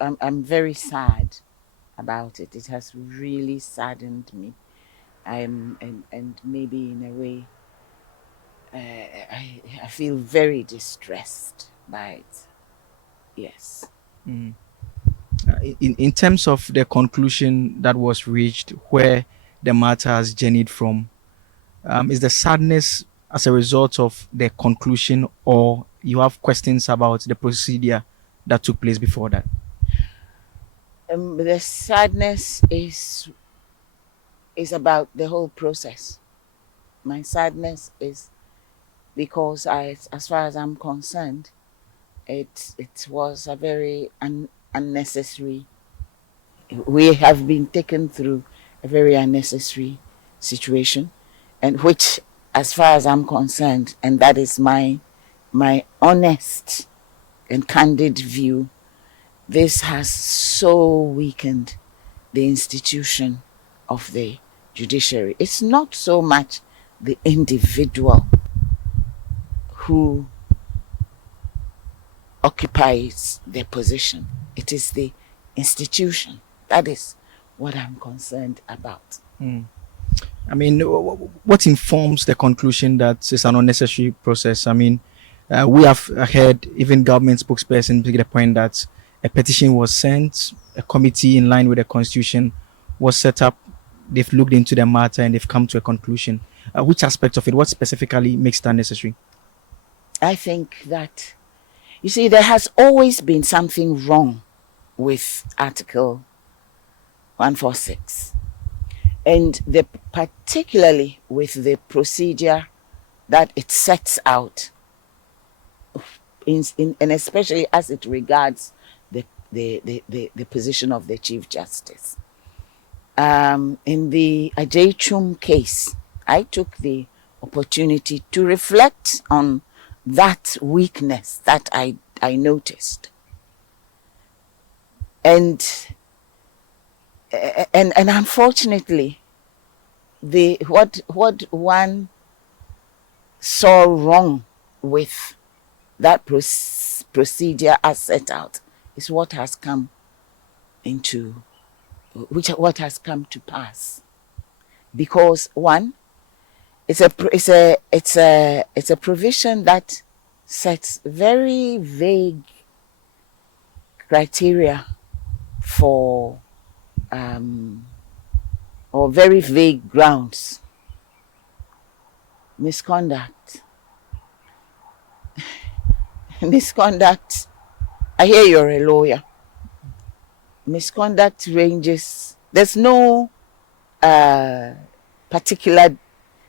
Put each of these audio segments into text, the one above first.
I'm very sad about it. It has really saddened me. And maybe in a way, I feel very distressed by it. Yes. Mm. In terms of the conclusion that was reached, where the matter has journeyed from, is the sadness as a result of the conclusion, or you have questions about the procedure that took place before that? The sadness is about the whole process. My sadness is because as far as I'm concerned, it was a very unnecessary. We have been taken through a very unnecessary situation, and which, as far as I'm concerned, and that is my honest and candid view, this has so weakened the institution of the judiciary. It's not so much the individual who occupies their position, it is the institution. That is what I'm concerned about. Mm. I mean, what informs the conclusion that it's an unnecessary process? I mean, we have heard even government spokesperson make the point that a petition was sent, a committee in line with the constitution was set up. They've looked into the matter and they've come to a conclusion. Which aspect of it? What specifically makes that necessary? I think that, you see, there has always been something wrong with Article 146, and particularly with the procedure that it sets out, and especially as it regards the position of the Chief Justice. In the Ajaychum case, I took the opportunity to reflect on that weakness that I noticed. And unfortunately, what one saw wrong with that procedure as set out is what has come to pass. Because one, it's a provision that sets very vague criteria for or very vague grounds. Misconduct. Misconduct. I hear you're a lawyer. Misconduct ranges. There's no particular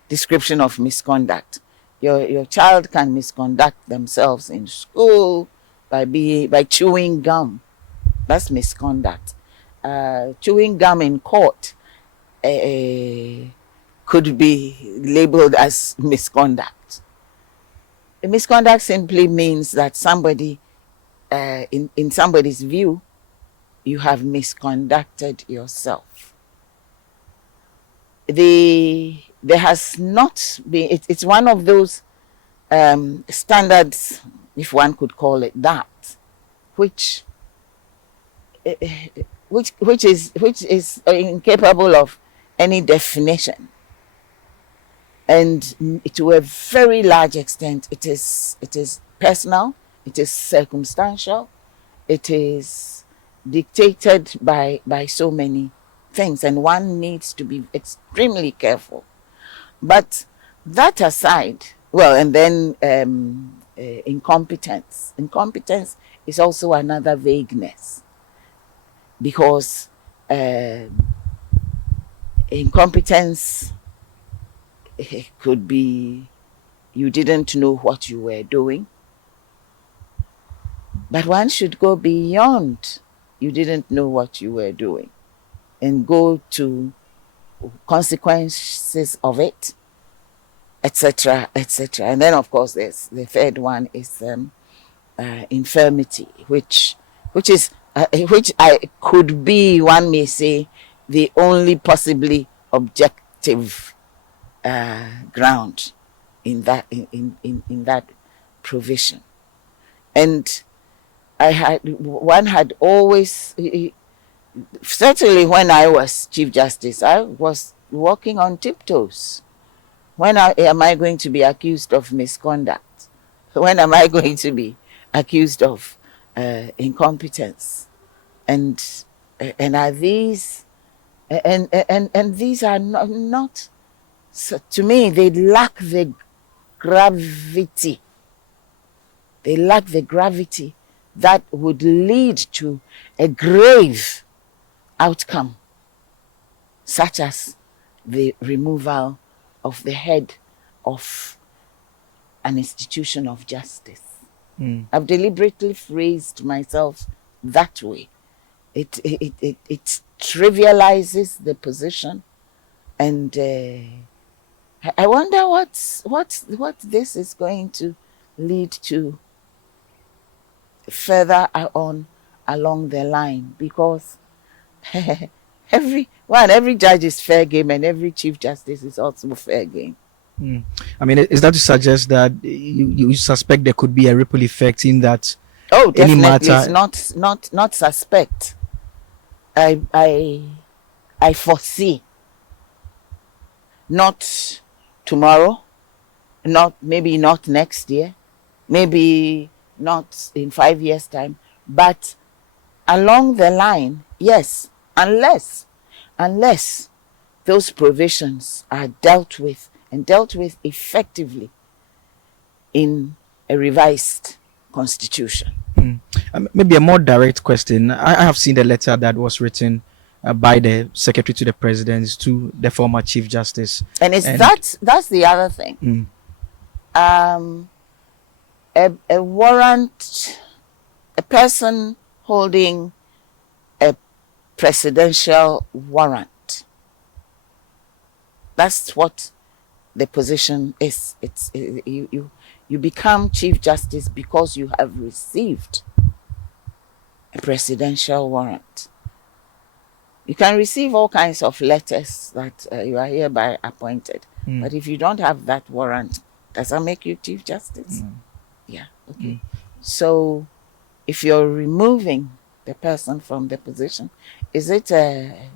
description of misconduct. Your child can misconduct themselves in school by chewing gum. That's misconduct. Chewing gum in court could be labeled as misconduct. Misconduct simply means that somebody, in somebody's view, you have misconducted yourself. There has not been, it's one of those standards, if one could call it that, which is incapable of any definition, and to a very large extent it is personal, it is circumstantial, it is dictated by so many things, and one needs to be extremely careful. But that aside, well, and then incompetence is also another vagueness, because incompetence could be you didn't know what you were doing, but one should go beyond you didn't know what you were doing and go to consequences of it, etc., etc. And then, of course, there's the third one is infirmity, which I could be, one may say, the only possibly objective ground in that provision. And one had always, certainly when I was Chief Justice, I was walking on tiptoes. When am I going to be accused of misconduct? When am I going to be accused of incompetence? And are these and these are not so, to me, they lack the gravity. They lack the gravity that would lead to a grave outcome, such as the removal of the head of an institution of justice. I've deliberately phrased myself that way. It trivializes the position, and I wonder what this is going to lead to further on along the line, because every judge is fair game and every chief justice is also fair game. I mean, is that to suggest that you suspect there could be a ripple effect in that? Oh, any definitely. matter? It's not suspect. I foresee, not tomorrow, maybe not next year, maybe not in 5 years' time, but along the line, yes, unless those provisions are dealt with effectively in a revised constitution. Maybe a more direct question. I have seen the letter that was written by the secretary to the president to the former chief justice, and that's the other thing. A warrant, a person holding a presidential warrant, that's what the position is. You become chief justice because you have received a presidential warrant. You can receive all kinds of letters that you are hereby appointed, but if you don't have that warrant, does that make you chief justice? Yeah. Okay. So if you're removing the person from the position, is it a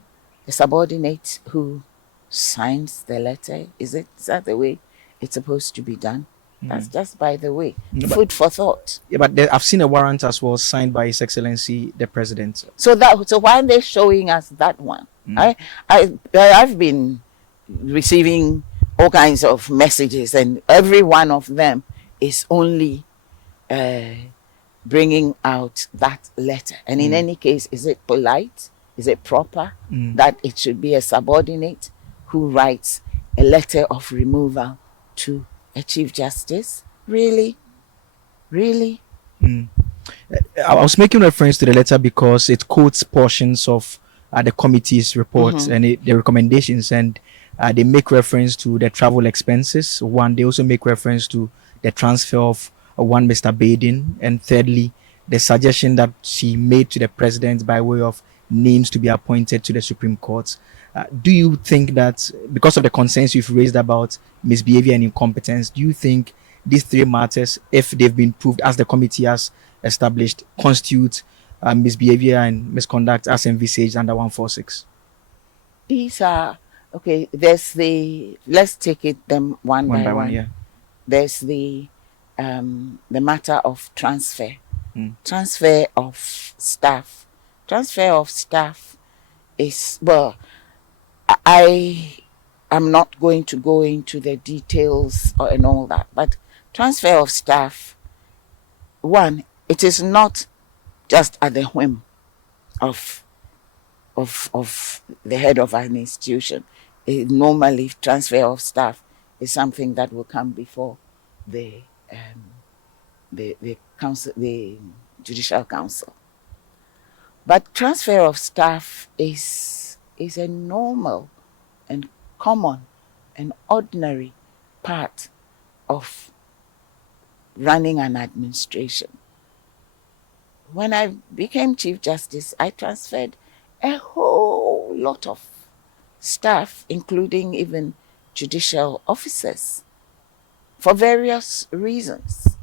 subordinate who signs the letter? Is that the way it's supposed to be done? That's just by the way. Food for thought. Yeah, but I've seen a warrant as well signed by His Excellency the President. So why are they showing us that one? I've been receiving all kinds of messages, and every one of them is only bringing out that letter. And in any case, is it polite? Is it proper that it should be a subordinate who writes a letter of removal to a chief justice? Really? I was making reference to the letter because it quotes portions of the committee's reports and the recommendations, and they make reference to the travel expenses. One, they also make reference to the transfer of one Mr. Baden, and thirdly, the suggestion that she made to the president by way of names to be appointed to the Supreme Court. Do you think that because of the concerns you've raised about misbehavior and incompetence, do you think these three matters, if they've been proved as the committee has established, constitute misbehavior and misconduct as envisaged under 146? These are, okay, let's take them one by one. Yeah. There's the matter of transfer. Transfer of staff. Transfer of staff is, well, I am not going to go into the details and all that, but transfer of staff, one, it is not just at the whim of the head of an institution. Normally, transfer of staff is something that will come before the council, the Judicial Council. But transfer of staff is a normal and common and ordinary part of running an administration. When I became Chief Justice, I transferred a whole lot of staff, including even judicial officers, for various reasons.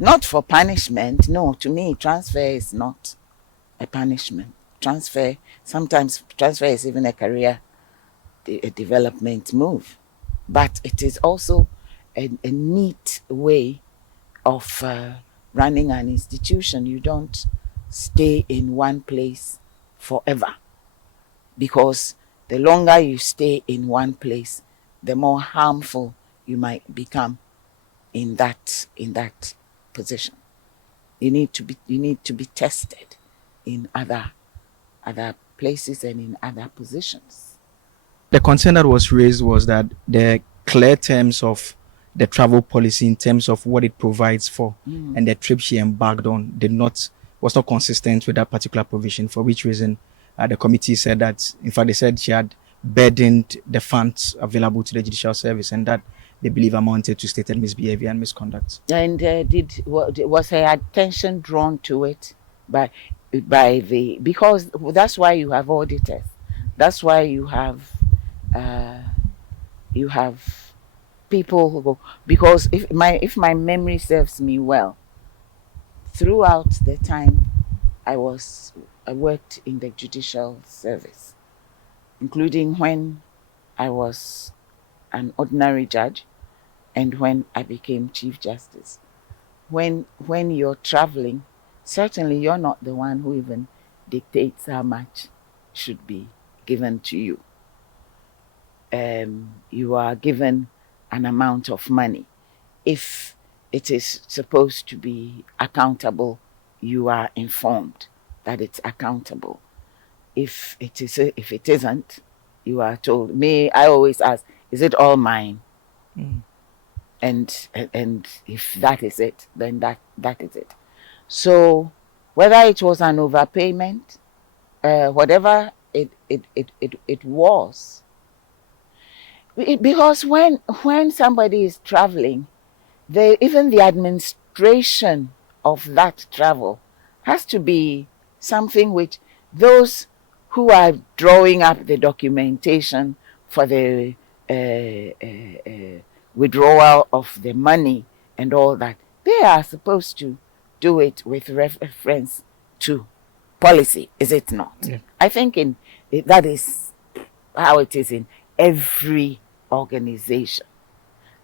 Not for punishment. No, to me, transfer is not a punishment. Sometimes transfer is even a career a development move. But it is also a neat way of running an institution. You don't stay in one place forever, because the longer you stay in one place, the more harmful you might become in that position. You need to be tested in other places and in other positions. The concern that was raised was that the clear terms of the travel policy in terms of what it provides for and the trip she embarked on was not consistent with that particular provision, for which reason the committee said that, in fact, they said she had burdened the funds available to the judicial service, and that they believe amounted to stated misbehavior and misconduct. And was her attention drawn to it by because that's why you have auditors, that's why you have people who go, because if my memory serves me well, throughout the time I worked in the judicial service, including when I was an ordinary judge and when I became Chief Justice. When you're traveling, certainly you're not the one who even dictates how much should be given to you. You are given an amount of money. If it is supposed to be accountable, you are informed that it's accountable. If it isn't, you are told. I always ask, is it all mine? And if that is it, then that is it. So whether it was an overpayment, whatever it was, because when somebody is traveling, even the administration of that travel has to be something which those who are drawing up the documentation for the withdrawal of the money and all that, they are supposed to do it with reference to policy, is it not? Yeah. I think that is how it is in every organization.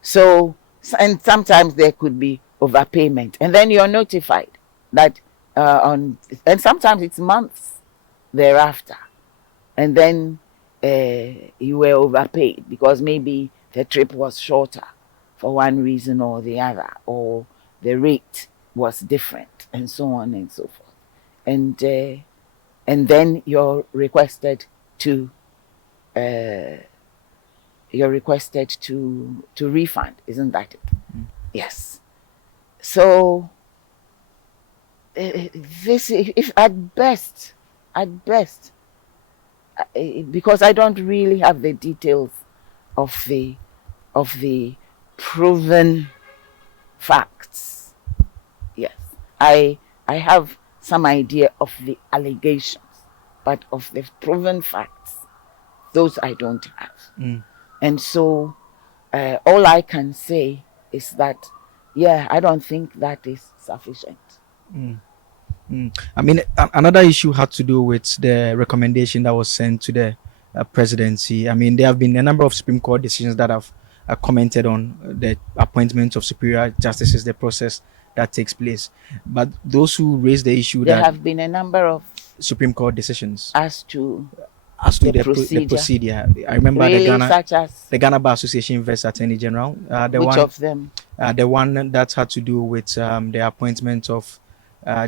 So, and sometimes there could be overpayment, and then you're notified that and sometimes it's months thereafter, and then you were overpaid because maybe the trip was shorter for one reason or the other, or the rate was different, and so on and so forth. And then you're requested to refund, isn't that it? Yes. So this, if at best, because I don't really have the details of the proven facts. Yes, I have some idea of the allegations, but of the proven facts, those I don't have. And so all I can say is that, yeah, I don't think that is sufficient. I mean, another issue had to do with the recommendation that was sent to the presidency. I mean, there have been a number of Supreme Court decisions that have commented on the appointment of superior justices, the process that takes place. But those who raise the issue There that have been a number of Supreme Court decisions as to the procedure. procedure. I remember Really, such as the Ghana Bar Association versus Attorney General. which of them? The one that had to do with the appointment of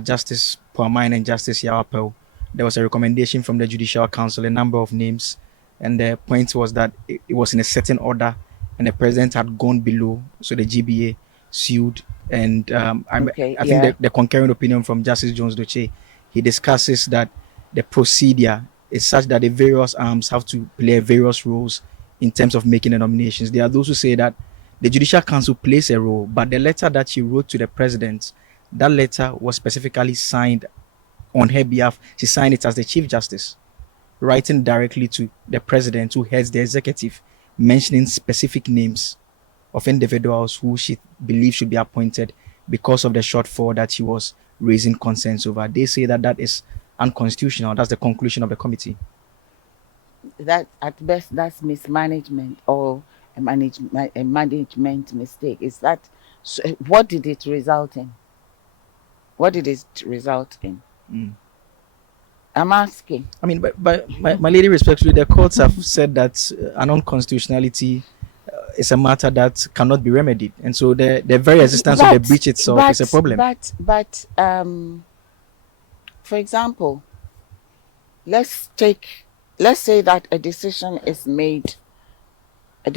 Justice Puamine and Justice Yawapel. There was a recommendation from the Judicial Council, a number of names, and the point was that it was in a certain order, and the president had gone below, so the GBA sued. And I think the concurring opinion from Justice Jones Doche, he discusses that the procedure is such that the various arms have to play various roles in terms of making the nominations. There are those who say that the Judicial Council plays a role, but the letter that she wrote to the president, that letter was specifically signed on her behalf. She signed it as the Chief Justice, writing directly to the president who heads the executive, mentioning specific names of individuals who she believes should be appointed because of the shortfall that he was raising concerns over. They say that that is unconstitutional. That's the conclusion of the committee. That at best that's mismanagement or a management mistake. Is that so, what did it result in? What did it result in? Mm. I'm asking. I mean, but my lady, respectfully, the courts have said that an unconstitutionality is a matter that cannot be remedied, and so the very existence of the But breach itself is a problem. for example, let's take let's say that a decision is made, a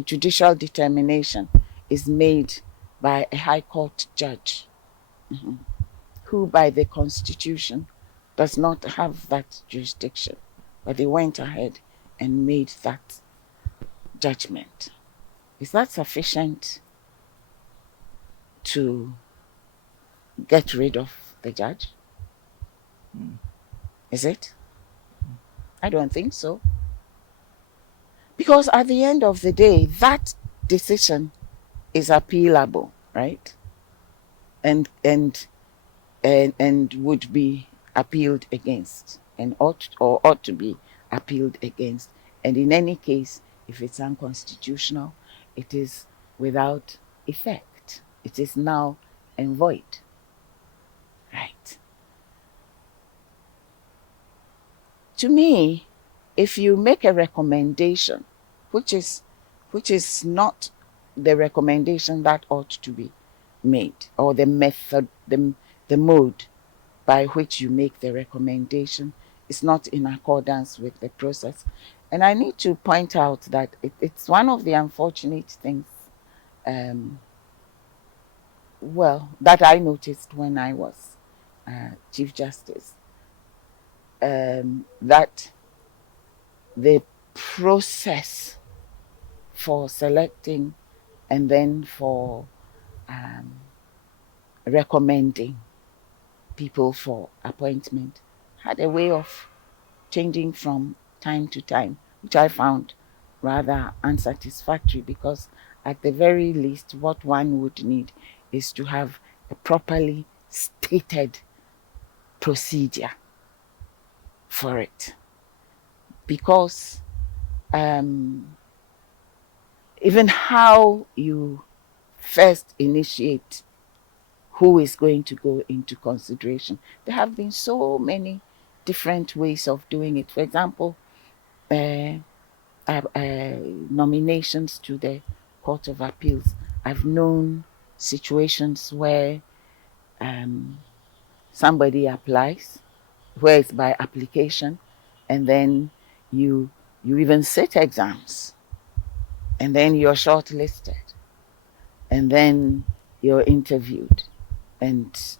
judicial determination is made by a high court judge, who by the constitution does not have that jurisdiction, but they went ahead and made that judgment. Is that sufficient to get rid of the judge? Is it? I don't think so. Because at the end of the day, that decision is appealable, right? And would be appealed against, and ought to be appealed against. And in any case, if it's unconstitutional, it is without effect. It is null and void. Right. To me, if you make a recommendation, which is not the recommendation that ought to be made, or the method, the mode by which you make the recommendation is not in accordance with the process. And I need to point out that it's one of the unfortunate things, that I noticed when I was Chief Justice, that the process for selecting and then for recommending people for appointment had a way of changing from time to time, which I found rather unsatisfactory, because at the very least, what one would need is to have a properly stated procedure for it. Because even how you first initiate who is going to go into consideration, there have been so many different ways of doing it. For example, nominations to the Court of Appeals. I've known situations where somebody applies, where it's by application, and then you even sit exams, and then you're shortlisted, and then you're interviewed, and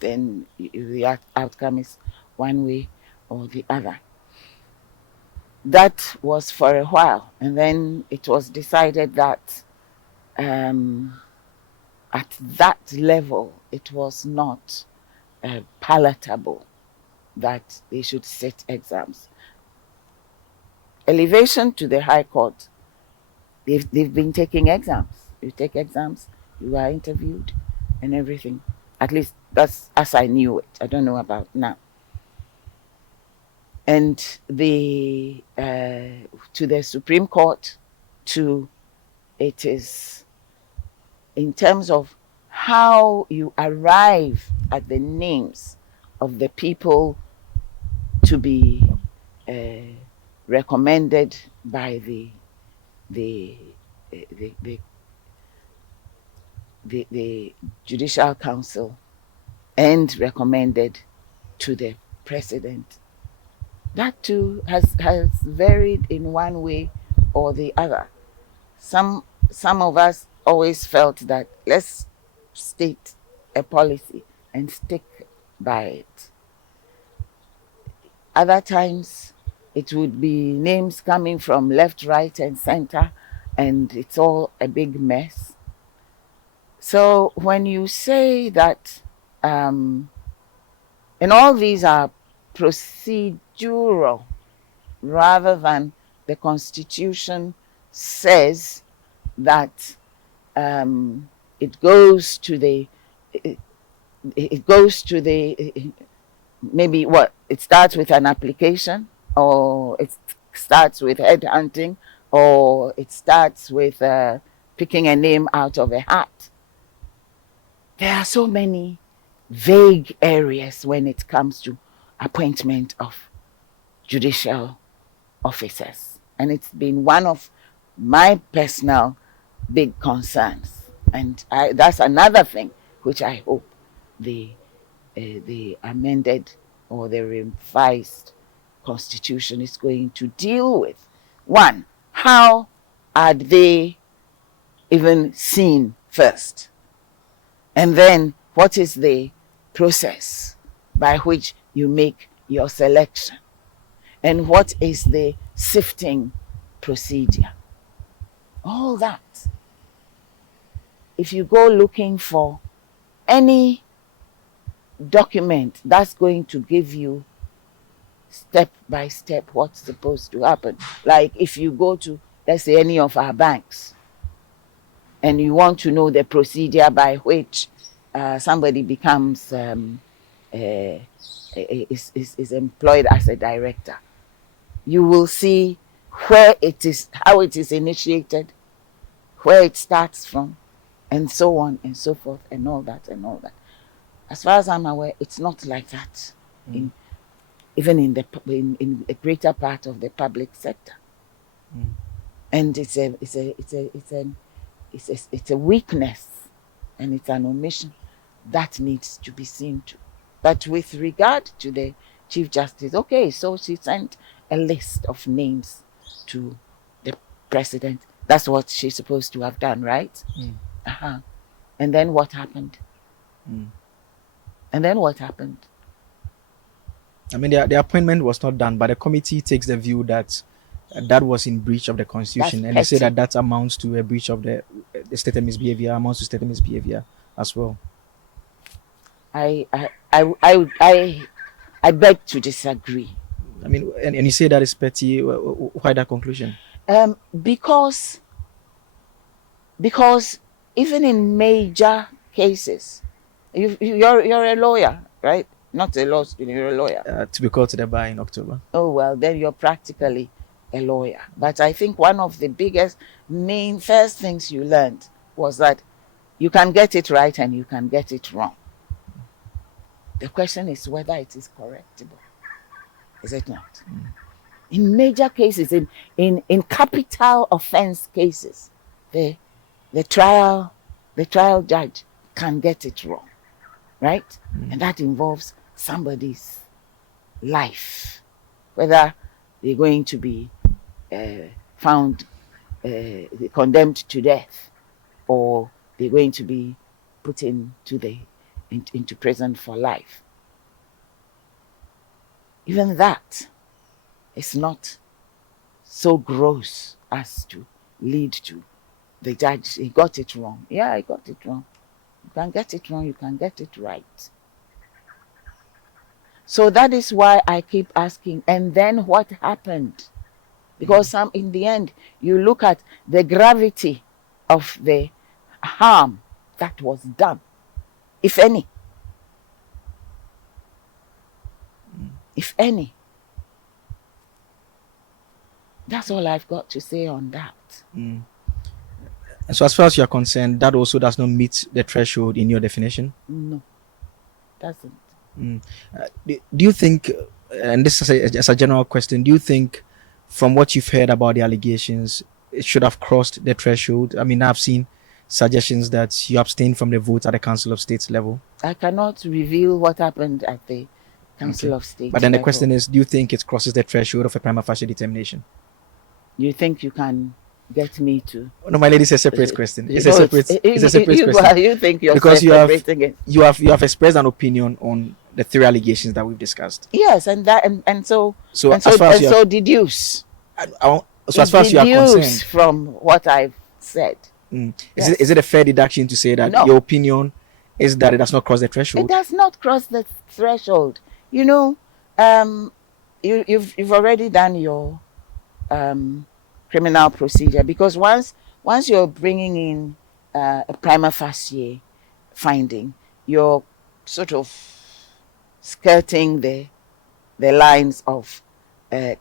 then the outcome is one way or the other. That was for a while, and then it was decided that at that level it was not palatable that they should sit exams. Elevation to the High Court, they've been taking exams. You take exams, you are interviewed, and everything. At least that's as I knew it. I don't know about now. And the to the Supreme Court, too, it is in terms of how you arrive at the names of the people to be recommended by the the, the the Judicial Council and recommended to the President. That too has varied in one way or the other. Some of us always felt that let's state a policy and stick by it. Other times it would be names coming from left, right, and center, and it's all a big mess. So when you say that, and all these are procedural rather than the Constitution says that it goes to the it, it goes to the maybe what it starts with an application, or it starts with headhunting, or it starts with picking a name out of a hat. There are so many vague areas when it comes to appointment of judicial officers, and it's been one of my personal big concerns. And that's another thing which I hope the amended or the revised constitution is going to deal with. One, how are they even seen first? And then what is the process by which you make your selection? And what is the sifting procedure? All that. If you go looking for any document that's going to give you step by step what's supposed to happen, like if you go to, let's say, any of our banks, and you want to know the procedure by which somebody becomes is employed as a director, you will see where it is, how it is initiated, where it starts from, and so on and so forth, and all that and all that. As far as I'm aware, it's not like that in even in a greater part of the public sector. And it's a weakness, and it's an omission that needs to be seen to. But with regard to the Chief Justice, okay, so she sent a list of names to the president. That's what she's supposed to have done, right? And then what happened? And then what happened? I mean, the appointment was not done, but the committee takes the view that that was in breach of the constitution, and they say that that amounts to a breach of the stated misbehavior, amounts to stated misbehavior as well. I beg to disagree. I mean, and you say that is petty. Why that conclusion? Because even in major cases, you're a lawyer, right? Not a law student, you're a lawyer. To be called to the bar in October. Oh, well, then you're practically a lawyer. But I think one of the biggest, first things you learned was that you can get it right and you can get it wrong. The question is whether it is correctable. Is it not? In major cases, in capital offense cases, the trial judge can get it wrong, right? And that involves somebody's life, whether they're going to be found condemned to death, or they're going to be put into prison for life. Even that is not so gross as to lead to the judge, he got it wrong. Yeah, I got it wrong. You can get it wrong, you can get it right. So that is why I keep asking, and then what happened? Because in the end, you look at the gravity of the harm that was done, if any. If any. That's all I've got to say on that. And so as far as you're concerned, that also does not meet the threshold in your definition? No, doesn't. Do you think, and this is as a general question, do you think from what you've heard about the allegations, it should have crossed the threshold? I mean, I've seen suggestions that you abstained from the vote at the Council of State level. I cannot reveal what happened at the Council of State But then the level. question is, do you think it crosses the threshold of a prima facie determination? You think you can get me to? No, my lady, it's a separate question. It's a separate question. You think you're because separating it? You have expressed an opinion on the three allegations that we've discussed. Yes, and so deduce. So as far as you are concerned, from what I've said, is it a fair deduction to say that your opinion is that it does not cross the threshold? It does not cross the threshold. You know, you've already done your criminal procedure, because once you're bringing in a prima facie finding. You're sort of skirting the lines of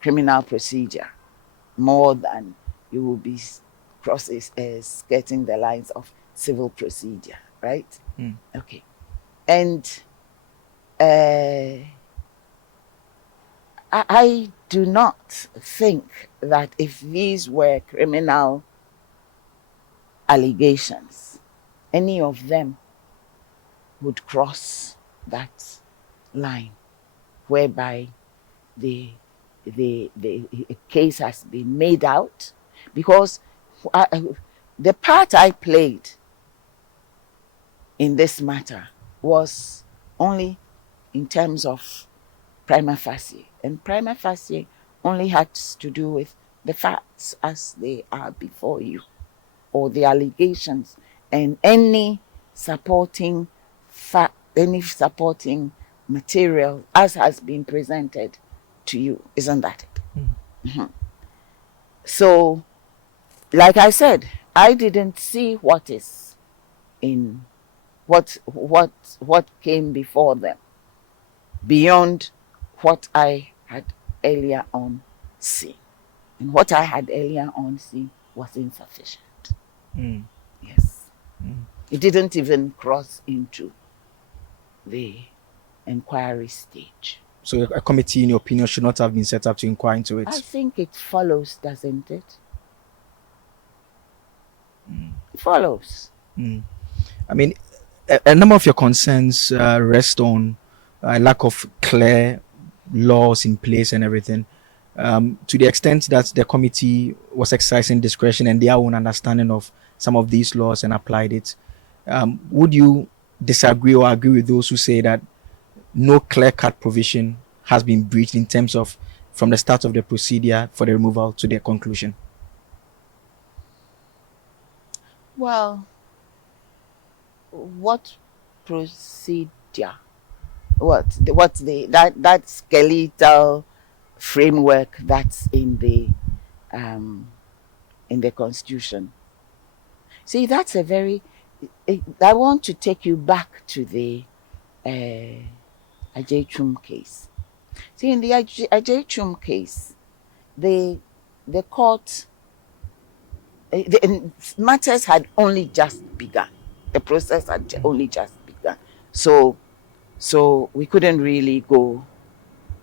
criminal procedure more than you will be skirting the lines of civil procedure, right? Mm. Okay. And I do not think that if these were criminal allegations, any of them would cross that line whereby the case has been made out, because the part I played in this matter was only in terms of prima facie, and prima facie only has to do with the facts as they are before you, or the allegations, and any supporting fact, any supporting material as has been presented to you. Isn't that it? Mm. So, like I said, I didn't see what is in what came before them beyond what I had earlier on seen. And what I had earlier on seen was insufficient. Mm. Yes. Mm. It didn't even cross into the inquiry stage. So a committee, in your opinion, should not have been set up to inquire into I it. think it follows, doesn't it? It follows. Mm. I mean, a number of your concerns rest on a lack of clear laws in place and everything. To the extent that the committee was exercising discretion and their own understanding of some of these laws and applied it, would you disagree or agree with those who say that no clear-cut provision has been breached in terms of from the start of the procedure for the removal to their conclusion? Well, what procedure? What's the that skeletal framework that's in the constitution? See, that's a very. I want to take you back to the Ajay case. See, in the Ajay case, the the court, the matters had only just begun. The process had only just begun. So we couldn't really go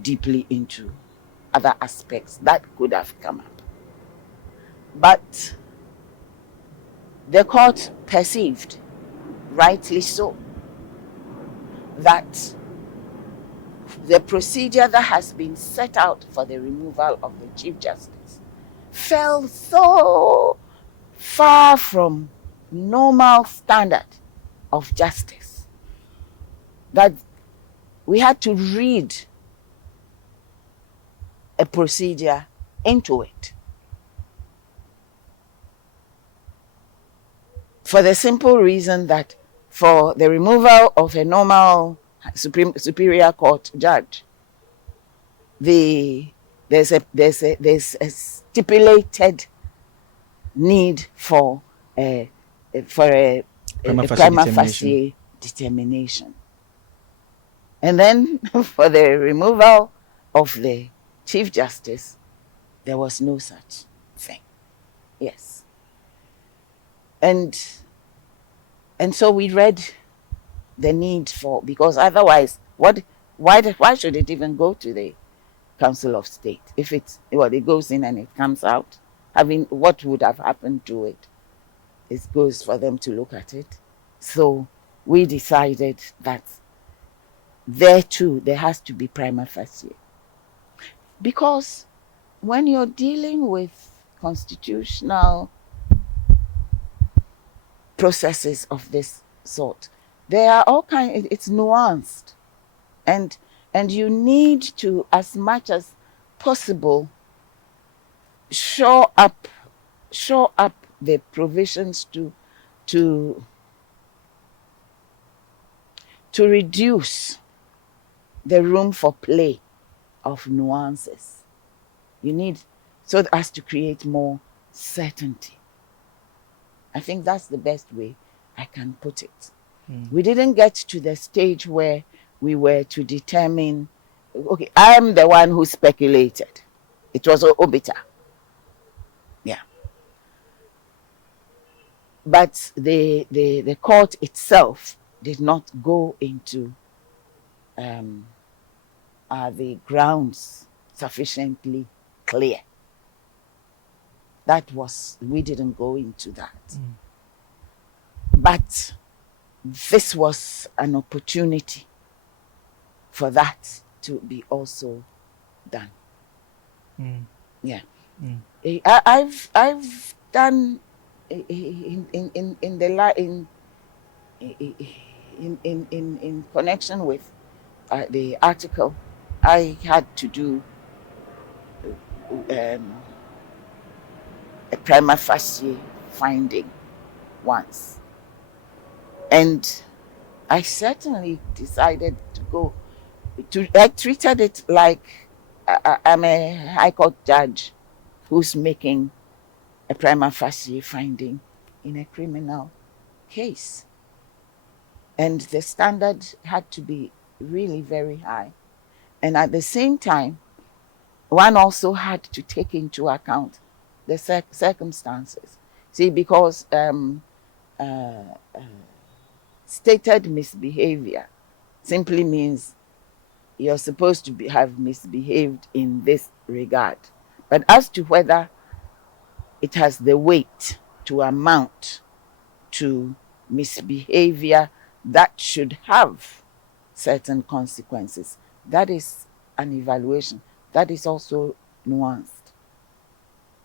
deeply into other aspects that could have come up. But the court perceived, rightly so, that the procedure that has been set out for the removal of the Chief Justice fell so far from normal standard of justice that we had to read a procedure into it. For the simple reason that for the removal of a normal Superior Court judge, there's a stipulated need for a Prima facie prima determination. facie determination. And then for the removal of the Chief Justice, there was no such thing. Yes. And so we read the need for, because otherwise, why should it even go to the Council of State if it goes in and it comes out? What would have happened to it? It goes for them to look at it. So we decided that there too there has to be prima facie, because when you're dealing with constitutional processes of this sort, there are all kinds. It's nuanced, and you need to, as much as possible, shore up the provisions to reduce the room for play of nuances. You need, so as to create more certainty. I think that's the best way I can put it. Mm. We didn't get to the stage where we were to determine, okay, I'm the one who speculated. It was Obita. Yeah. But the court itself did not go into um, are the grounds sufficiently clear. We didn't go into that. Mm. But this was an opportunity for that to be also done. Mm. Yeah. Mm. I've done in the in connection with the article. I had to do a prima facie finding once, and I certainly decided to go to. I treated it like I'm a high court judge who's making a prima facie finding in a criminal case. And the standard had to be really very high. And at the same time, one also had to take into account the circumstances. See, because stated misbehavior simply means you're supposed to have misbehaved in this regard. But as to whether it has the weight to amount to misbehavior that should have certain consequences, that is an evaluation. That is also nuanced.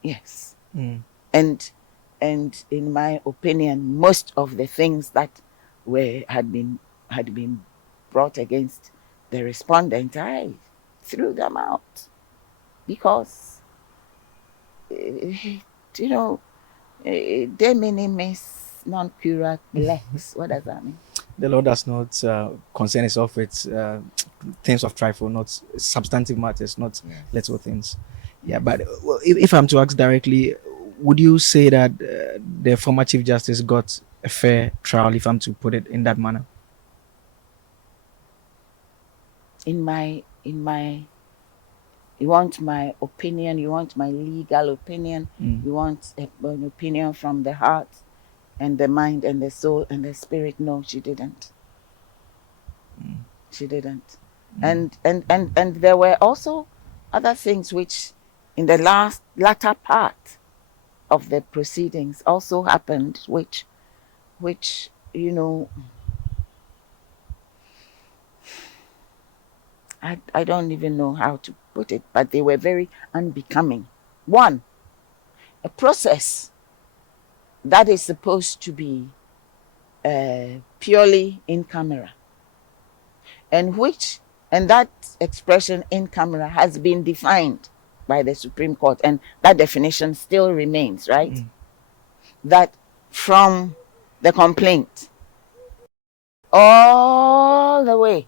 Yes. Mm. And in my opinion, most of the things that had been brought against the respondent, I threw them out because you know de minimis non curat lex. What does that mean? The Lord does not concern himself with things of trifle, not substantive matters, not Yes. little things. Yeah, Yes. but if I'm to ask directly, would you say that the former Chief Justice got a fair trial, if I'm to put it in that manner? In my you want my opinion, you want my legal opinion, Mm. you want an opinion from the heart and the mind and the soul and the spirit. No, she didn't. She didn't. And there were also other things which in the latter part of the proceedings also happened, which I don't even know how to put it, but they were very unbecoming. One, a process that is supposed to be purely in camera, and that expression in camera has been defined by the Supreme Court, and that definition still remains, right? Mm. That from the complaint all the way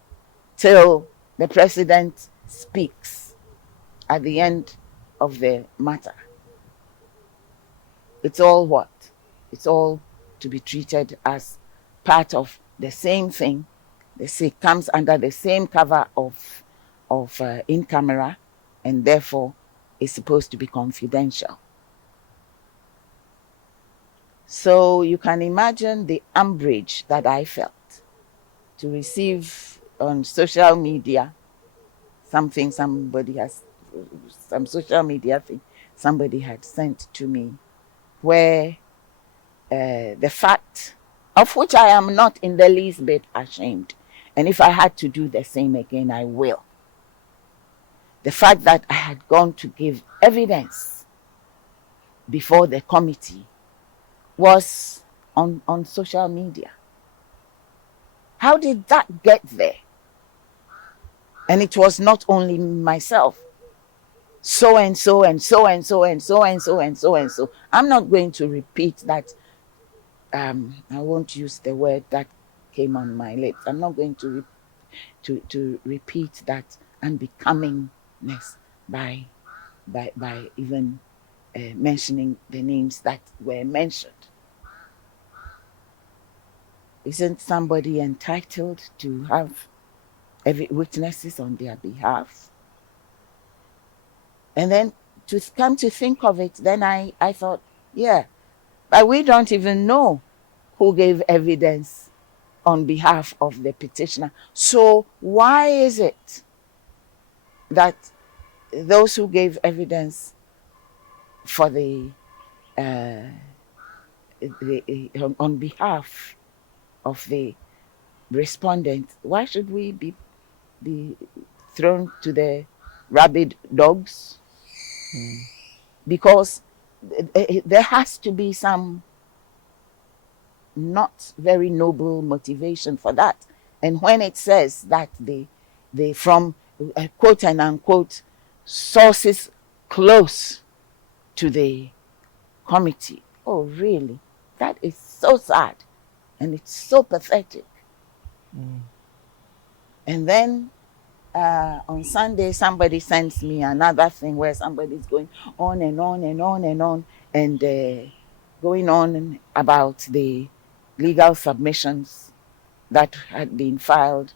till the president speaks at the end of the matter, it's all what? It's all to be treated as part of the same thing. It comes under the same cover of in camera, and therefore is supposed to be confidential. So you can imagine the umbrage that I felt to receive on social media something somebody has, some social media thing somebody had sent to me, where the fact of which I am not in the least bit ashamed, and if I had to do the same again, I will. The fact that I had gone to give evidence before the committee was on social media. How did that get there? And it was not only myself. So and so and so and so and so and so and so and so. I'm not going to repeat that. I won't use the word that came on my lips. I'm not going to repeat that unbecomingness by even mentioning the names that were mentioned. Isn't somebody entitled to have every witnesses on their behalf? And then to come to think of it, then I thought, yeah, but we don't even know who gave evidence on behalf of the petitioner. So why is it that those who gave evidence for uh, on behalf of the respondent, why should we be thrown to the rabid dogs? Because there has to be some not very noble motivation for that. And when it says that they from quote and unquote sources close to the committee, oh really, that is so sad and it's so pathetic. And then on Sunday, somebody sends me another thing where somebody's going on and on and on and on and going on about the legal submissions that had been filed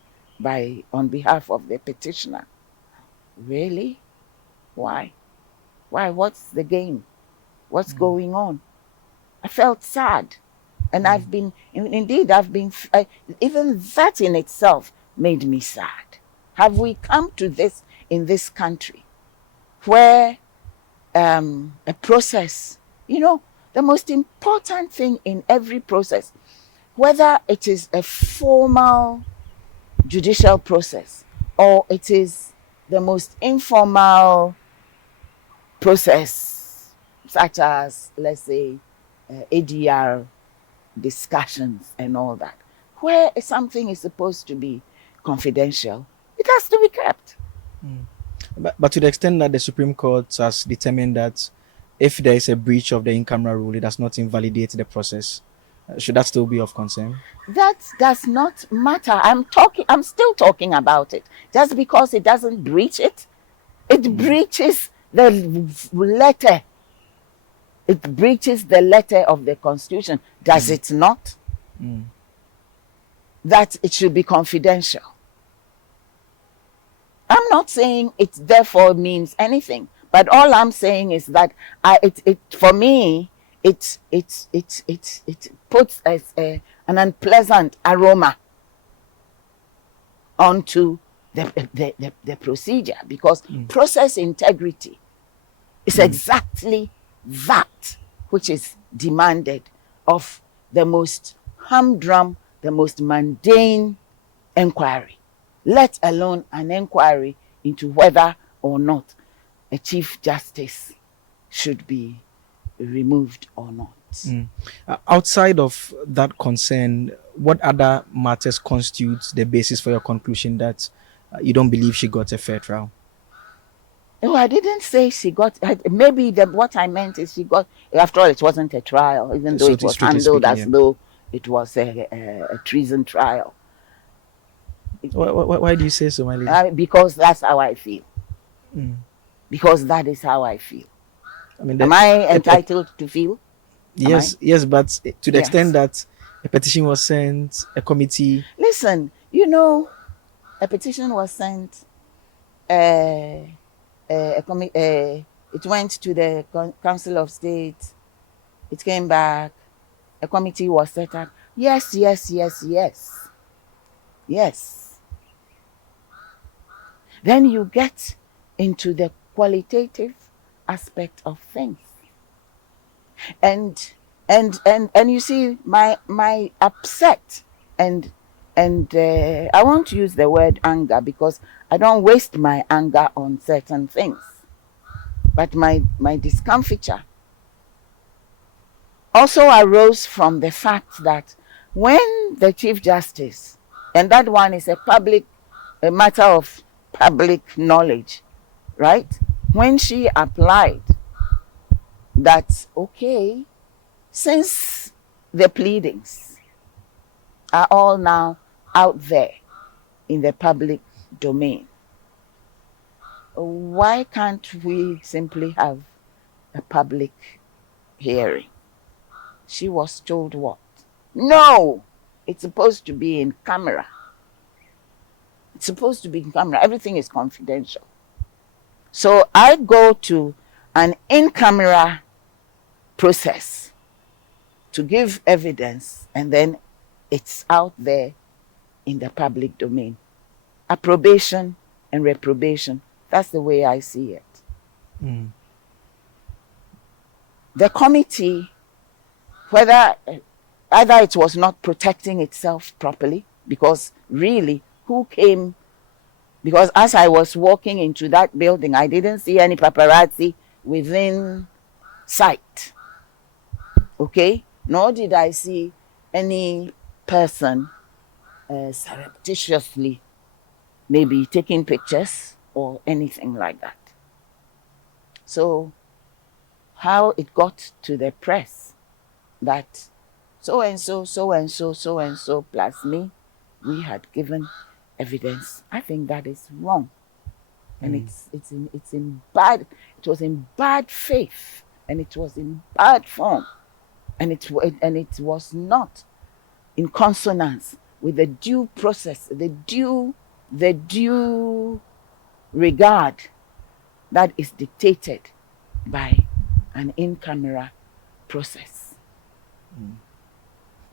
on behalf of the petitioner. Really? Why? Why? What's the game? What's going on? I felt sad. And I've been, indeed, even that in itself made me sad. Have we come to this in this country where a process, the most important thing in every process, whether it is a formal judicial process or it is the most informal process, such as, let's say, ADR discussions and all that, where something is supposed to be confidential, it has to be kept. But to the extent that the Supreme Court has determined that if there is a breach of the in-camera rule, it does not invalidate the process, should that still be of concern? That does not matter. I'm still talking about it. Just because it doesn't breach it, it breaches the letter. It breaches the letter of the Constitution. Does it not? That it should be confidential. I'm not saying it therefore means anything, but all I'm saying is that for me, it puts an unpleasant aroma onto the procedure, because process integrity is exactly that which is demanded of the most humdrum, the most mundane inquiry, let alone an inquiry into whether or not a Chief Justice should be removed or not. Outside of that concern, what other matters constitute the basis for your conclusion that you don't believe she got a fair trial? Oh, I didn't say she got. Maybe what I meant is she got. After all, it wasn't a trial, even though So, it was strictly handled speaking, as yeah. though it was a treason trial. Why do you say so, my lady? Because that's how I feel. Because that is how I feel. I mean, Am I entitled to feel? Am I? yes, but to the extent Yes. that a petition was sent, a committee. Listen, a petition was sent. It went to the Council of State. It came back. A committee was set up. Yes, yes, yes, yes. Yes. Then you get into the qualitative aspect of things. And you see my upset and I won't use the word anger because I don't waste my anger on certain things. But my discomfiture also arose from the fact that when the Chief Justice, and that one is a matter of public knowledge, right? When she applied that, okay, since the pleadings are all now out there in the public domain, why can't we simply have a public hearing? She was told what? No, It's supposed to be in camera. It's supposed to be in camera. Everything is confidential. So I go to an in-camera process to give evidence, and then it's out there in the public domain. Approbation and reprobation. That's the way I see it. Mm. The committee, whether either it was not protecting itself properly, because really, who came? Because as I was walking into that building, I didn't see any paparazzi within sight. Okay? Nor did I see any person surreptitiously maybe taking pictures or anything like that. So, how it got to the press that so and so, so and so, so and so, plus me, we had given evidence, I think that is wrong. And it's in bad, it was in bad faith, and it was in bad form, and it was not in consonance with the due process, the due regard that is dictated by an in-camera process.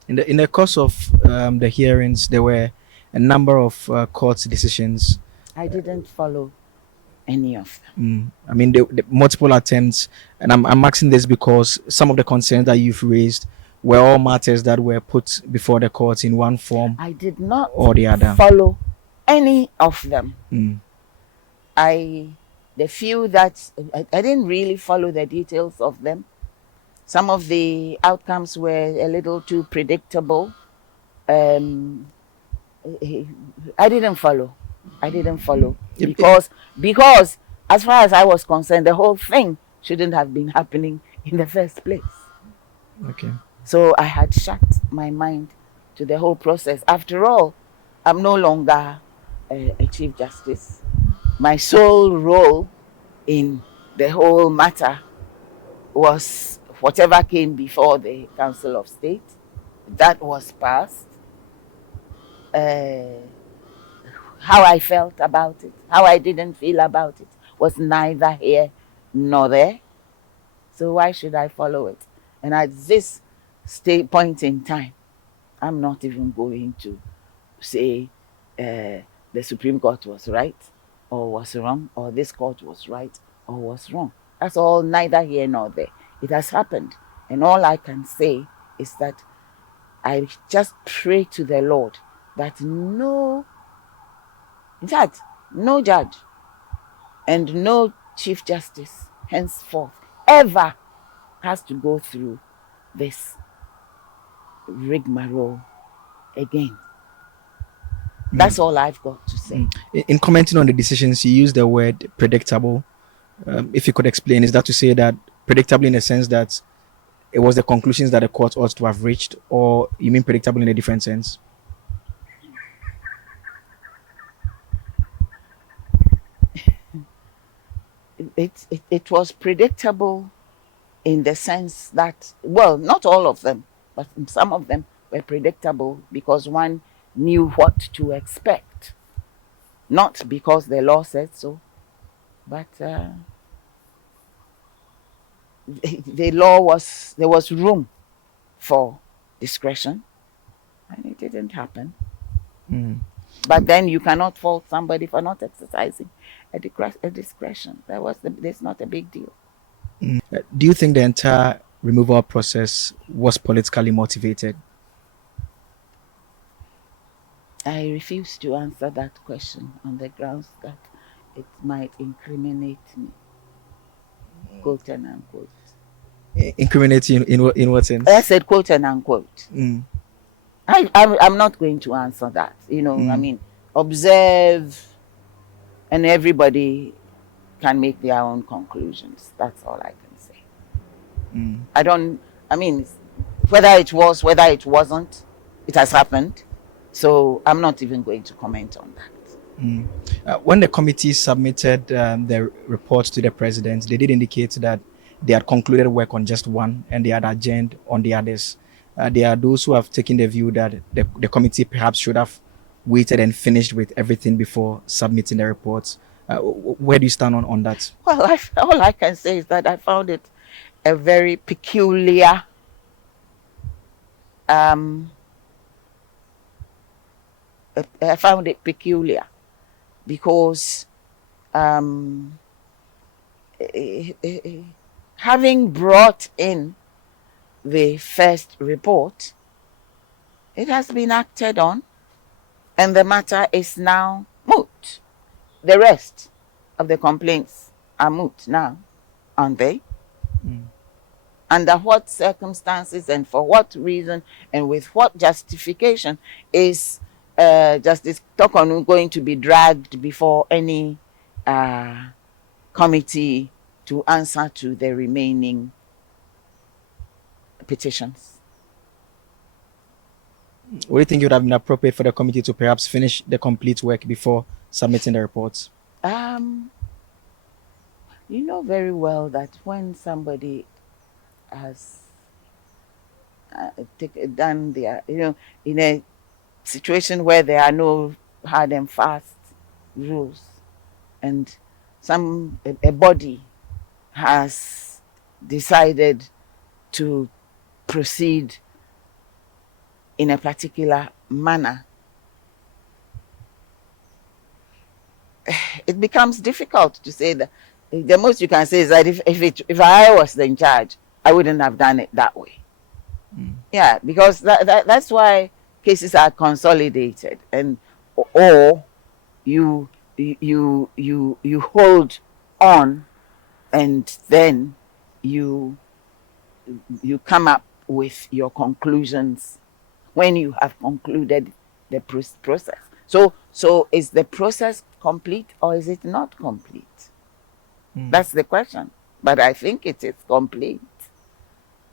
In the course of the hearings, there were a number of court decisions. I didn't follow any of them. I mean, the multiple attempts, and I'm asking this because some of the concerns that you've raised were all matters that were put before the courts in one form I did not or the other. follow any of them. Mm. The few that I didn't really follow the details of them. Some of the outcomes were a little too predictable. I didn't follow. Because as far as I was concerned, the whole thing shouldn't have been happening in the first place. Okay. So I had shut my mind to the whole process. After all, I'm no longer a Chief Justice. My sole role in the whole matter was whatever came before the Council of State. That was passed. How I felt about it, how I didn't feel about it, was neither here nor there. So why should I follow it? And at this point in time, I'm not even going to say the Supreme Court was right or was wrong, or this court was right or was wrong. That's all neither here nor there. It has happened. And all I can say is that I just pray to the Lord that no judge and no Chief Justice henceforth ever has to go through this rigmarole again. That's all I've got to say. In commenting on the decisions, you used the word predictable. If you could explain, is that to say that predictable in the sense that it was the conclusions that the court ought to have reached, or you mean predictable in a different sense? It was predictable in the sense that, well, not all of them, but some of them were predictable because one knew what to expect. Not because the law said so, but the law was, there was room for discretion, and it didn't happen. But then you cannot fault somebody for not exercising a discretion. That's not a big deal. Do you think the entire removal process was politically motivated? I refuse to answer that question on the grounds that it might incriminate me, quote and unquote. Incriminate in what sense? I said quote and unquote. I'm not going to answer that. I mean, observe, and everybody can make their own conclusions. That's all I can say. I mean, whether it was, whether it wasn't, it has happened. So I'm not even going to comment on that. When the committee submitted the report to the president, they did indicate that they had concluded work on just one and they had adjourned on the others. There are those who have taken the view that the committee perhaps should have waited and finished with everything before submitting the reports. Where do you stand on that? Well, all I can say is that I found it a very peculiar um, I found it peculiar because um, having brought in the first report, it has been acted on, and the matter is now moot. The rest of the complaints are moot now, aren't they? Mm. Under what circumstances and for what reason and with what justification is Justice Torkornoo going to be dragged before any uh, committee to answer to the remaining petitions? What do you think would have been appropriate for the committee to perhaps finish the complete work before submitting the reports? Um, you know very well that when somebody has done their, in a situation where there are no hard and fast rules, and a body has decided to proceed in a particular manner, it becomes difficult to say that. The most you can say is that if I was in charge, I wouldn't have done it that way. Mm. Yeah, because that's why cases are consolidated, and or you hold on, and then you you come up with your conclusions when you have concluded the process. So is the process complete or is it not complete? Mm. That's the question. But I think it is complete.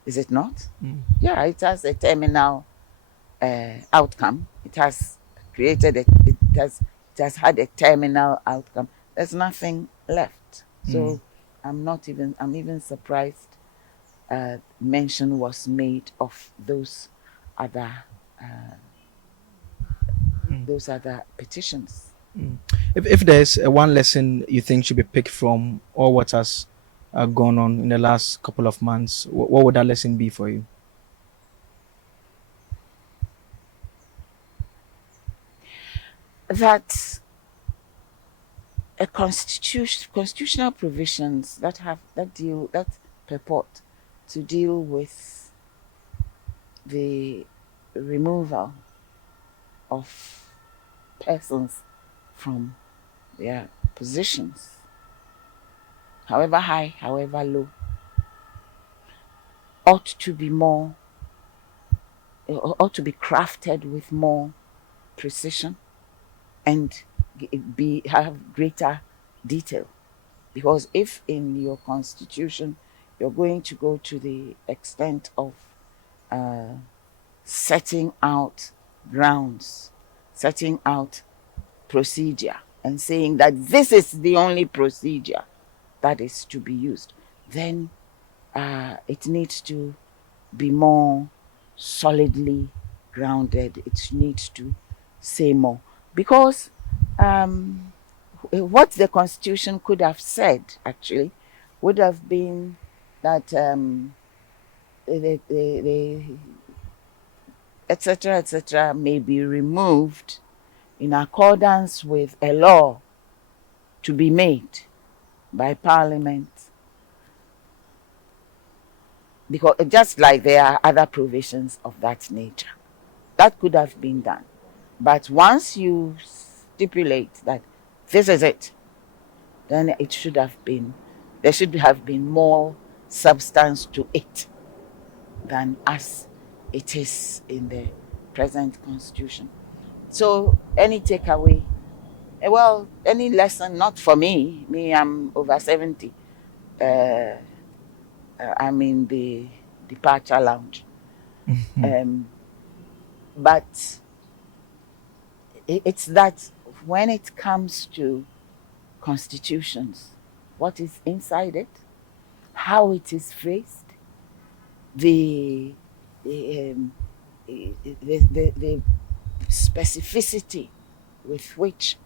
Is it not? Mm. Yeah, it has a terminal outcome. It has it has had a terminal outcome. There's nothing left. Mm. So I'm even surprised mention was made of other uh, Mm. those other petitions. Mm. If there's one lesson you think should be picked from all what has gone on in the last couple of months, what would that lesson be for you? That a constitutional provisions that purport to deal with the removal of persons from their positions, however high, however low, ought to be more ought to be crafted with more precision and be have greater detail. Because if in your constitution you're going to go to the extent of uh, setting out grounds, setting out procedure, and saying that this is the only procedure that is to be used, then it needs to be more solidly grounded. It needs to say more. Because what the Constitution could have said, actually, would have been that the etc., etc., may be removed in accordance with a law to be made by Parliament. Because just like there are other provisions of that nature, that could have been done. But once you stipulate that this is it, then there should have been more substance to it than as it is in the present constitution. So, any takeaway? Well, any lesson? Not for me. Me, I'm over 70. I'm in the departure lounge. Mhm. Um, but it's that when it comes to constitutions, what is inside it, how it is phrased, the um, the specificity with which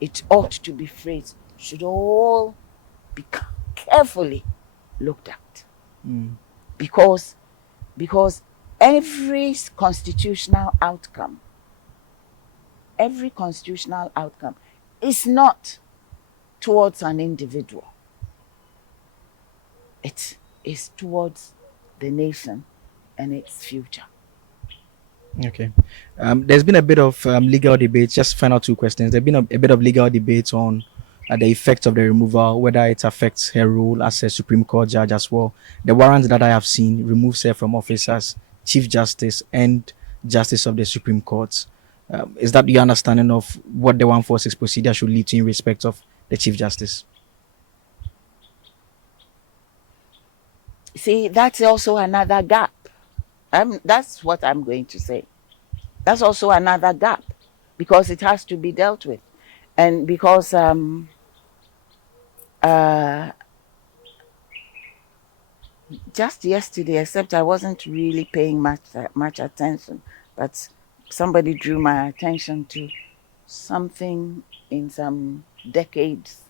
it ought to be phrased should all be carefully looked at, Mm. because because every constitutional outcome every constitutional outcome is not towards an individual, it is towards the nation and its future. Okay. There's been a bit of legal debate. Just final two questions. There's been a bit of legal debate on the effect of the removal, whether it affects her role as a Supreme Court judge as well. The warrant that I have seen removes her from office as Chief Justice and Justice of the Supreme Court. Is that your understanding of what the 146 procedure should lead to in respect of the Chief Justice? See, that's also another gap. That's what I'm going to say. That's also another gap, because it has to be dealt with. And because uh, just yesterday, except I wasn't really paying much attention, but somebody drew my attention to something in some decades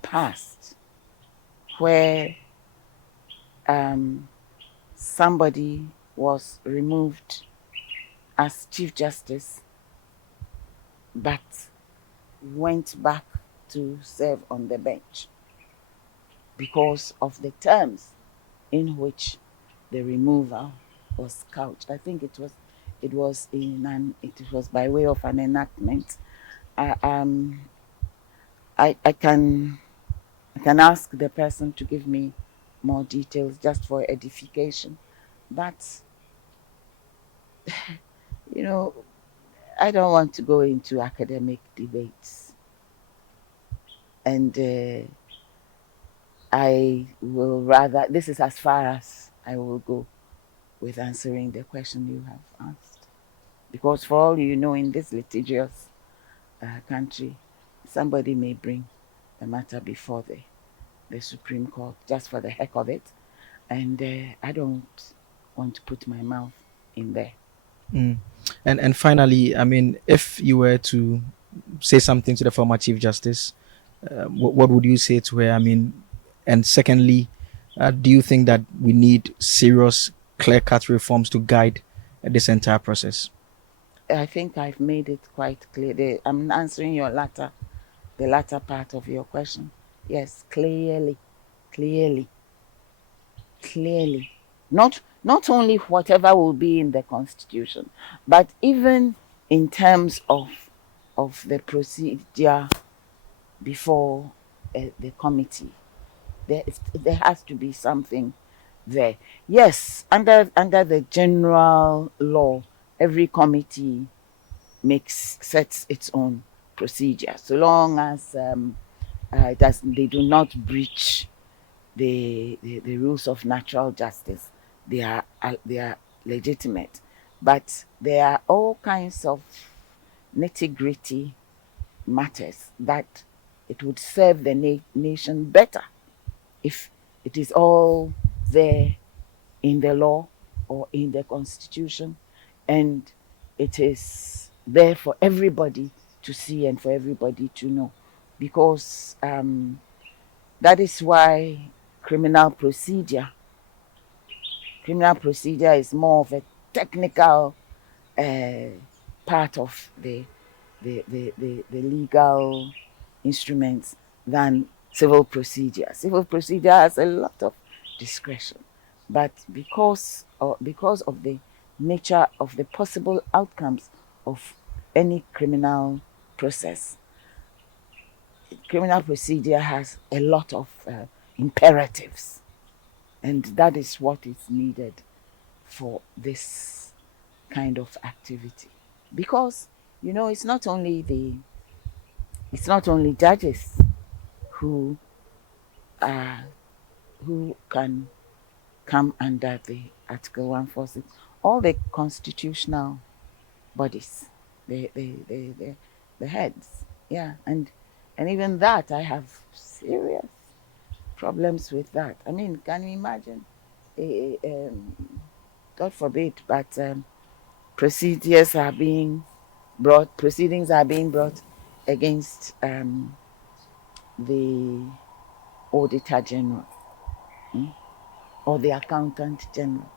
past, where um, somebody was removed as Chief Justice but went back to serve on the bench because of the terms in which the removal was couched. I think it was by way of an enactment. I, um, I can ask the person to give me more details just for edification. But you know, I don't want to go into academic debates, and I will rather. This is as far as I will go with answering the question you have asked, because for all you know, in this litigious country, somebody may bring the matter before the Supreme Court just for the heck of it, and I don't want to put my mouth in there. Mm. And finally, I mean, if you were to say something to the former Chief Justice, what would you say to her? I mean, and secondly, do you think that we need serious, clear-cut reforms to guide this entire process? I think I've made it quite clear. I'm answering the latter part of your question. Yes, clearly, clearly, clearly. Not only whatever will be in the Constitution, but even in terms of the procedure before the committee. There has to be something there. Yes, under the general law, every committee sets its own procedure, so long as they do not breach the rules of natural justice. They are legitimate, but there are all kinds of nitty gritty matters that it would serve the nation better if it is all there in the law or in the Constitution, and it is there for everybody to see and for everybody to know, because that is why criminal procedure criminal procedure is more of a technical uh, part of the legal instruments than civil procedure. Civil procedure has a lot of discretion, but because of the nature of the possible outcomes of any criminal process, criminal procedure has a lot of imperatives, and that is what is needed for this kind of activity. Because it's not only judges who uh, who can come under the Article 146. All the constitutional bodies, the heads, yeah, and even that I have serious problems with that. I mean, can you imagine? God forbid, but proceedings are being brought against the Auditor General, or the Accountant General.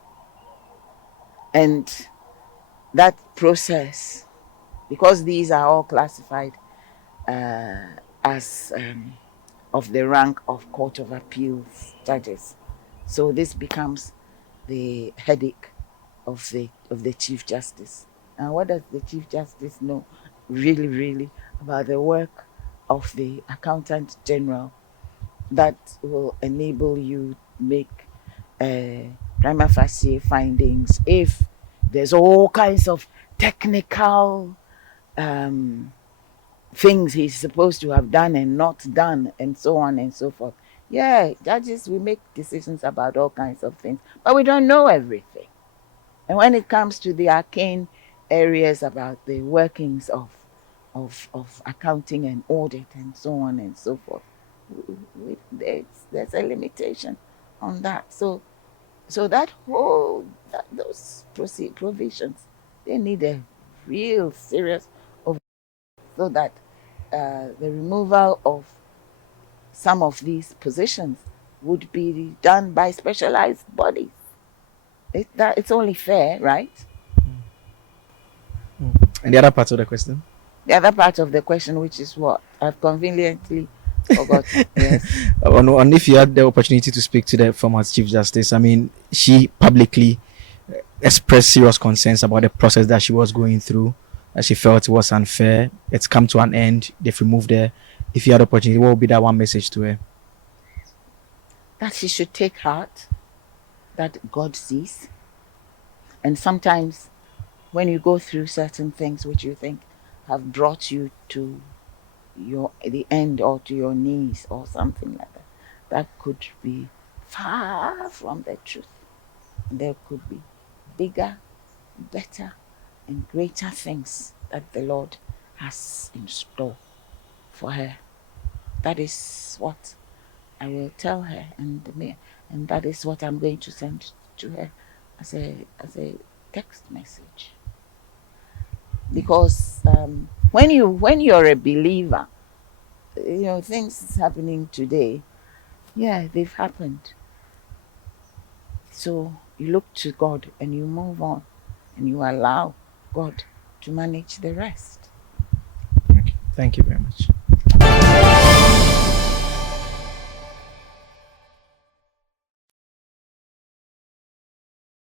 And that process, because these are all classified as of the rank of Court of Appeals judges, so this becomes the headache of the Chief Justice. And what does the Chief Justice know really about the work of the Accountant General that will enable you make prima facie findings if there's all kinds of technical um, things he's supposed to have done and not done, and so on and so forth. Yeah, judges, we make decisions about all kinds of things, but we don't know everything. And when it comes to the arcane areas about the workings of accounting and audit and so on and so forth, there's a limitation on that. So those provisions, they need a real serious of, so that the removal of some of these positions would be done by specialized bodies. It's only fair, right? And the other part of the question? The other part of the question, which is what I've conveniently forgotten. Yes. On if you had the opportunity to speak to the former Chief Justice, I mean, she publicly expressed serious concerns about the process that she was going through. She felt it was unfair. It's come to an end. They've removed her. If you had the opportunity, what would be that one message to her? That she should take heart that God sees. And sometimes when you go through certain things which you think have brought you to the end or to your knees or something like that, that could be far from the truth. There could be bigger, better, and greater things that the Lord has in store for her. That is what I will tell her, and that is what I'm going to send to her as a text message. Because when you're a believer, things happening today, yeah, they've happened. So you look to God and you move on, and you allow God to manage the rest. Okay. Thank you very much.